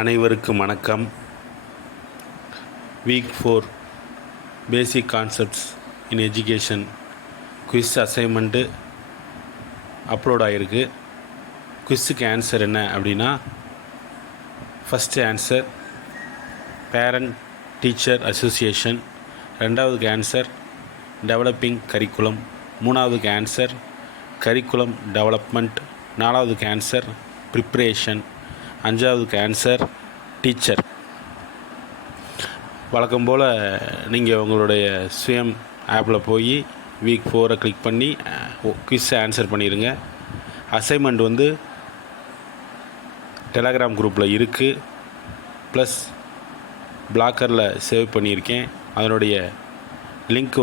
அனைவருக்கும் வணக்கம். Week 4 basic concepts in education quiz assignment upload ஆகிருக்கு. குவிஸுக்கு ஆன்சர் என்ன அப்படின்னா, first answer parent teacher association, ரெண்டாவதுக்கு ஆன்சர் டெவலப்பிங் கரிக்குலம், மூணாவதுக்கு ஆன்சர் கரிக்குலம் டெவலப்மெண்ட், நாலாவதுக்கு ஆன்சர் ப்ரிப்ரேஷன், அஞ்சாவதுக்கு ஆன்சர் டீச்சர். வழக்கம் போல் நீங்கள் உங்களுடைய சுயம் ஆப்பில் போய் வீக் 4 கிளிக் பண்ணி குவிஸை ஆன்சர் பண்ணிடுங்க. அசைன்மெண்ட் டெலகிராம் குரூப்பில் இருக்குது, ப்ளஸ் பிளாக்கரில் சேவ் பண்ணியிருக்கேன். அதனுடைய லிங்க்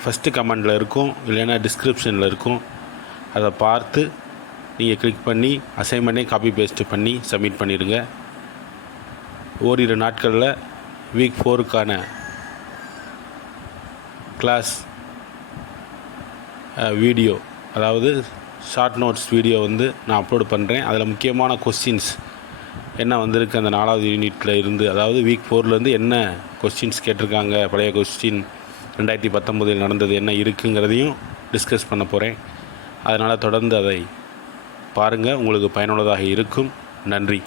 ஃபஸ்ட்டு கமெண்டில் இருக்கும், இல்லைன்னா டிஸ்கிரிப்ஷனில் இருக்கும். அதை பார்த்து நீங்கள் கிளிக் பண்ணி அசைன்மெண்ட்டே காப்பி பேஸ்ட்டு பண்ணி சப்மிட் பண்ணிடுங்க. ஓரிரு நாட்களில் வீக் 4க்கான வீடியோ, அதாவது ஷார்ட் நோட்ஸ் வீடியோ நான் அப்லோட் பண்ணுறேன். அதில் முக்கியமான கொஸ்டின்ஸ் என்ன வந்திருக்கு அந்த 4வது யூனிட்டில் இருந்து, அதாவது வீக் 4லேருந்து என்ன கொஸ்டின்ஸ் கேட்டிருக்காங்க, பழைய கொஸ்டின் 2019 நடந்தது என்ன இருக்குங்கிறதையும் டிஸ்கஸ் பண்ண போகிறேன். அதனால் தொடர்ந்து அதை பாருங்கள், உங்களுக்கு பயனுள்ளதாக இருக்கும். நன்றி.